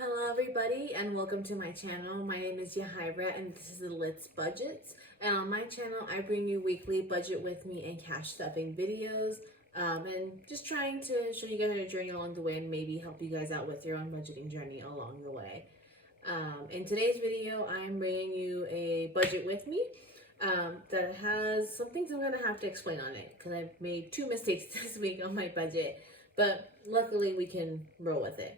Hello everybody and welcome to my channel. My name is Yahaira and this is the Lit's Budgets. And on my channel I bring you weekly budget with me and cash stuffing videos and just trying to show you guys a journey along the way and maybe help you guys out with your own budgeting journey along the way. In today's video I'm bringing you a budget with me that has some things I'm going to have to explain on it because I've made two mistakes this week on my budget, but luckily we can roll with it.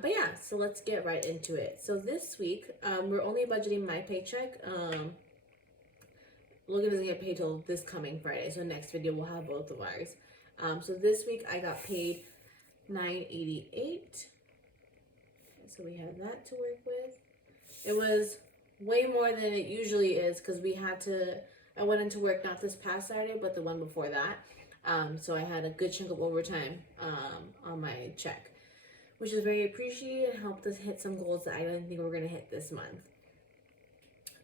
But yeah, so let's get right into it. So this week, we're only budgeting my paycheck. Logan doesn't get paid till this coming Friday, so next video we'll have both of ours. So this week I got paid $9.88. So we have that to work with. It was way more than it usually is because I went into work not this past Saturday, but the one before that. So I had a good chunk of overtime on my check, which is very appreciated and helped us hit some goals that I didn't think we were going to hit this month.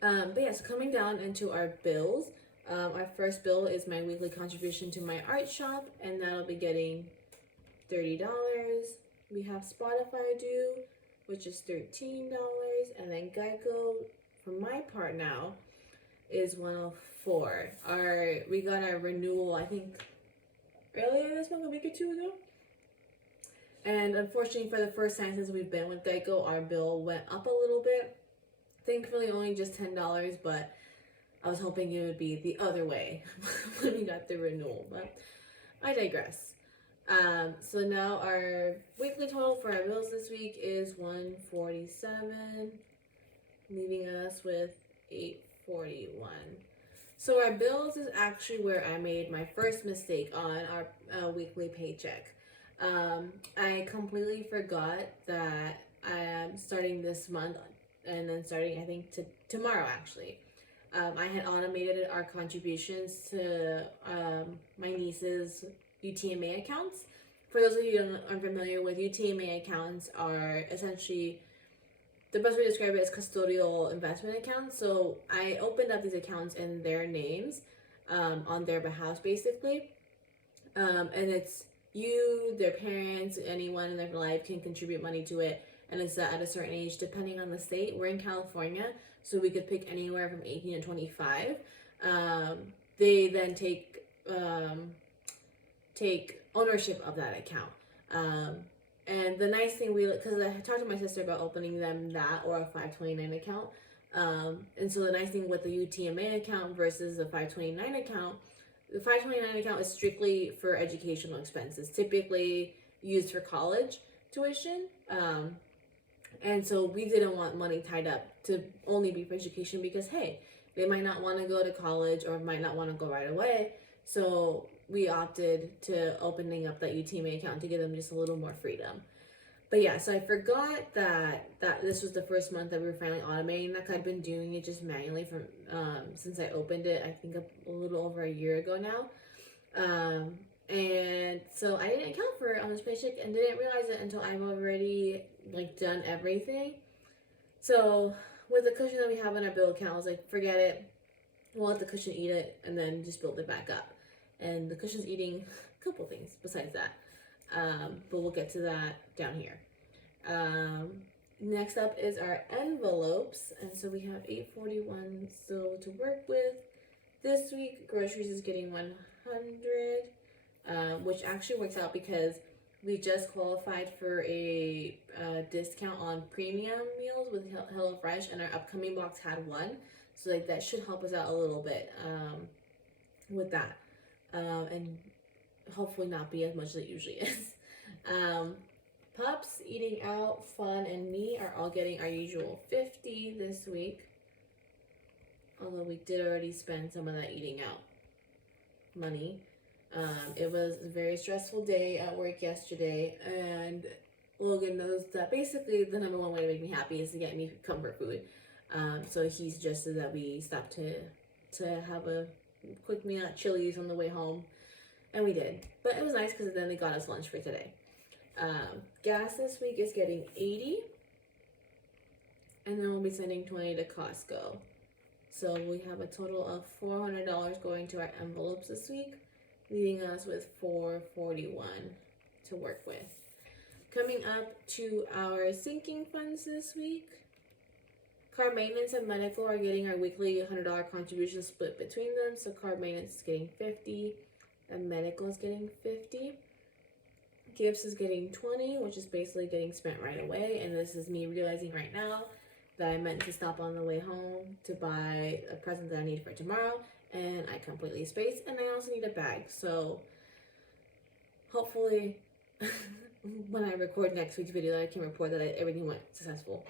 But yeah, so coming down into our bills, our first bill is my weekly contribution to my art shop, and that'll be getting $30. We have Spotify due, which is $13, and then Geico, for my part now, is $104. We got our renewal, I think, earlier this month, a week or two ago. And unfortunately, for the first time since we've been with Geico, our bill went up a little bit. Thankfully, only just $10, but I was hoping it would be the other way when we got the renewal, but I digress. So now our weekly total for our bills this week is $147, leaving us with $841. So our bills is actually where I made my first mistake on our weekly paycheck. I completely forgot that I am starting this month and then starting, I think, tomorrow actually. I had automated our contributions to my niece's UTMA accounts. For those of you who aren't familiar with, UTMA accounts are essentially, the best way to describe it is custodial investment accounts. So I opened up these accounts in their names, on their behalf basically, and it's you, their parents, anyone in their life can contribute money to it, and it's at a certain age depending on the state. We're in California, so we could pick anywhere from 18 to 25. They then take ownership of that account. And the nice thing, because I talked to my sister about opening them that or a 529 account. And so the nice thing with the UTMA account versus the 529 account, the 529 account is strictly for educational expenses, typically used for college tuition. And so we didn't want money tied up to only be for education because, hey, they might not want to go to college or might not want to go right away. So we opted to opening up that UTMA account to give them just a little more freedom. But yeah, so I forgot that this was the first month that we were finally automating that. I'd been doing it just manually from since I opened it, I think a little over a year ago now. And so I didn't account for it on this paycheck and didn't realize it until I've already done everything. So with the cushion that we have in our bill account, I was like, forget it. We'll let the cushion eat it and then just build it back up. And the cushion's eating a couple things besides that. But we'll get to that down here. Next up is our envelopes. And so we have $841 still to work with. This week, groceries is getting $100, which actually works out because we just qualified for a discount on premium meals with HelloFresh, and our upcoming box had one. So that should help us out a little bit with that. And hopefully not be as much as it usually is. Pups, eating out, fun, and me are all getting our usual $50 this week. Although we did already spend some of that eating out money. It was a very stressful day at work yesterday, and Logan knows that basically the number one way to make me happy is to get me comfort food. So he suggested that we stop to have a quick meal at Chili's on the way home, and we did. But it was nice because then they got us lunch for today. Gas this week is getting $80, and then we'll be sending $20 to Costco. So we have a total of $400 going to our envelopes this week, leaving us with $441 to work with. Coming up to our sinking funds this week. Car maintenance and medical are getting our weekly $100 contribution split between them. So car maintenance is getting 50 and medical is getting 50. Gifts is getting 20, which is basically getting spent right away. And this is me realizing right now that I meant to stop on the way home to buy a present that I need for tomorrow. And I completely spaced. And I also need a bag. So hopefully when I record next week's video, I can report that everything went successful.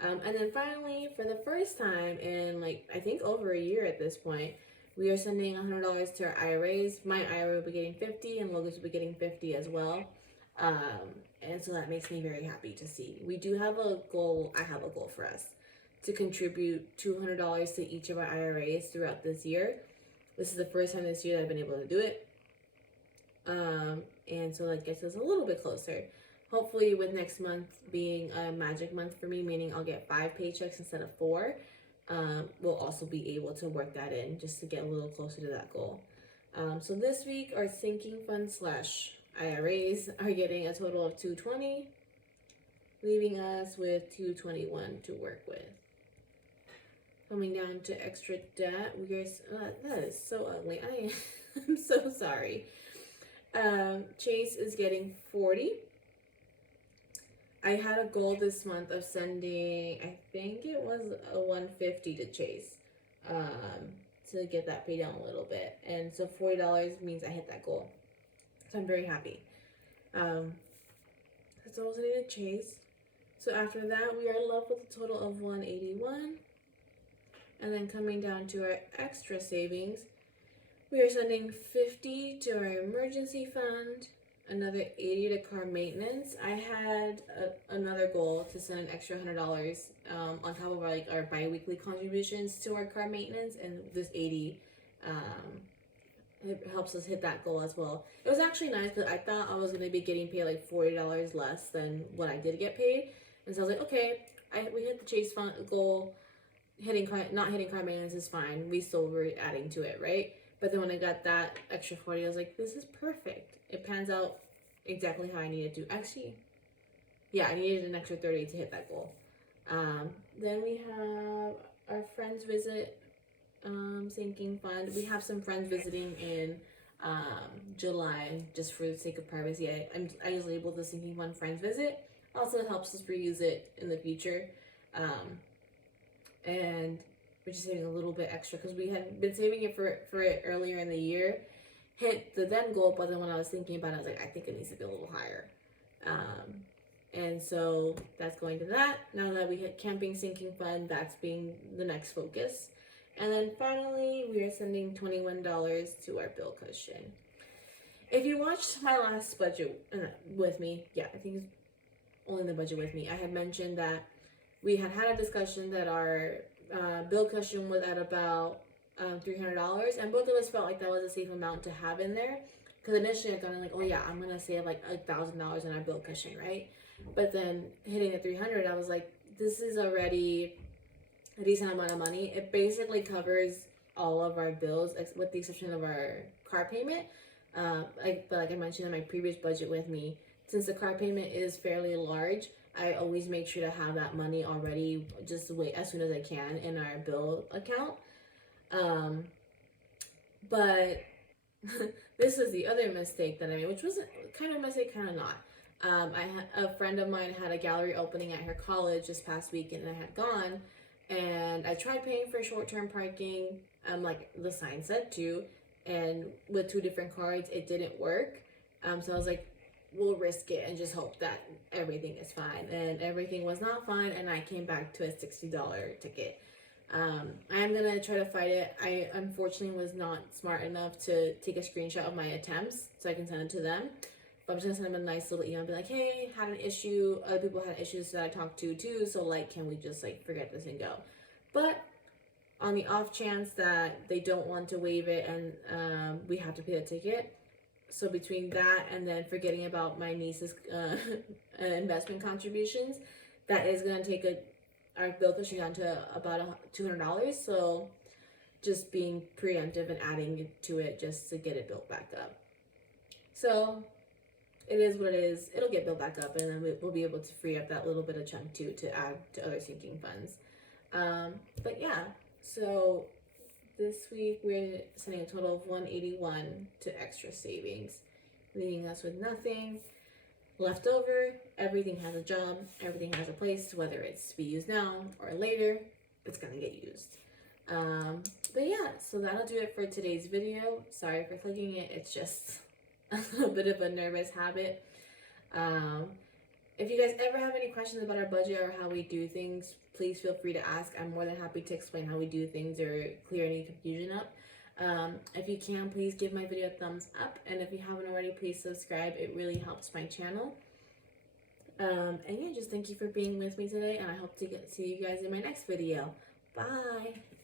And then finally, for the first time in I think over a year at this point, we are sending $100 to our IRAs. My IRA will be getting 50 and Logan's will be getting 50 as well. And so that makes me very happy to see. We do have a goal, I have a goal for us to contribute $200 to each of our IRAs throughout this year. This is the first time this year that I've been able to do it. And so that gets us a little bit closer. Hopefully with next month being a magic month for me, meaning I'll get 5 paychecks instead of 4, we'll also be able to work that in just to get a little closer to that goal. So this week our sinking funds / IRAs are getting a total of $220, leaving us with $221 to work with. Coming down to extra debt, that is so ugly. I'm so sorry. Chase is getting 40. I had a goal this month of sending, I think it was a 150 to Chase, to get that paid down a little bit. And so $40 means I hit that goal. So I'm very happy. That's all I need to Chase. So after that, we are left with a total of 181. And then coming down to our extra savings, we are sending 50 to our emergency fund, another 80 to car maintenance. I had another goal to send an extra $100 on top of our bi-weekly contributions to our car maintenance, and this 80 it helps us hit that goal as well. It was actually nice because I thought I was going to be getting paid like $40 less than what I did get paid, and so I was like, okay, we hit the Chase fund goal. Not hitting car maintenance is fine. We still were adding to it, right? But then when I got that extra 40, I was like, this is perfect. It pans out exactly how I needed to. Actually, yeah, I needed an extra 30 to hit that goal. Then we have our friends visit sinking fund. We have some friends visiting in July, just for the sake of privacy. I just labeled the sinking fund friends visit. Also, it helps us reuse it in the future. And we're just saving a little bit extra because we had been saving it for it earlier in the year. Hit the then goal, but then when I was thinking about it, I was like, I think it needs to be a little higher. And so that's going to that. Now that we hit camping sinking fund, that's being the next focus. And then finally, we are sending $21 to our bill cushion. If you watched my last budget with me, yeah, I think it's only the budget with me, I had mentioned that we had a discussion that our bill cushion was at about $300, and both of us felt like that was a safe amount to have in there. Because initially I got like, oh yeah, I'm gonna save like $1,000 in our bill cushion, right? But then hitting the 300, I was like, this is already a decent amount of money. It basically covers all of our bills, with the exception of our car payment. But like I mentioned in my previous budget with me, since the car payment is fairly large, I always make sure to have that money already just as soon as I can in our bill account. But this is the other mistake that I made, which was kind of a mistake, kind of not. A friend of mine had a gallery opening at her college this past weekend, and I had gone, and I tried paying for short-term parking, like the sign said to, and with 2 different cards, it didn't work. So I was like, we'll risk it and just hope that everything is fine. And everything was not fine, and I came back to a $60 ticket. I'm gonna try to fight it. I unfortunately was not smart enough to take a screenshot of my attempts so I can send it to them. But I'm just gonna send them a nice little email and be like, hey, had an issue. Other people had issues that I talked to too. So can we just forget this and go? But on the off chance that they don't want to waive it and we have to pay the ticket, so between that and then forgetting about my niece's investment contributions, that is going to take our bill cushion down to about $200. So just being preemptive and adding to it just to get it built back up. So it is what it is. It'll get built back up, and then we'll be able to free up that little bit of chunk too to add to other sinking funds. But yeah, so this week we're sending a total of 181 to extra savings, leaving us with nothing left over. Everything has a job, everything has a place, whether it's to be used now or later, it's gonna get used. But yeah, so that'll do it for today's video. Sorry for clicking it, it's just a bit of a nervous habit. If you guys ever have any questions about our budget or how we do things, please feel free to ask. I'm more than happy to explain how we do things or clear any confusion up. If you can, please give my video a thumbs up, and if you haven't already, please subscribe. It really helps my channel. And yeah, just thank you for being with me today, and I hope to see you guys in my next video. Bye!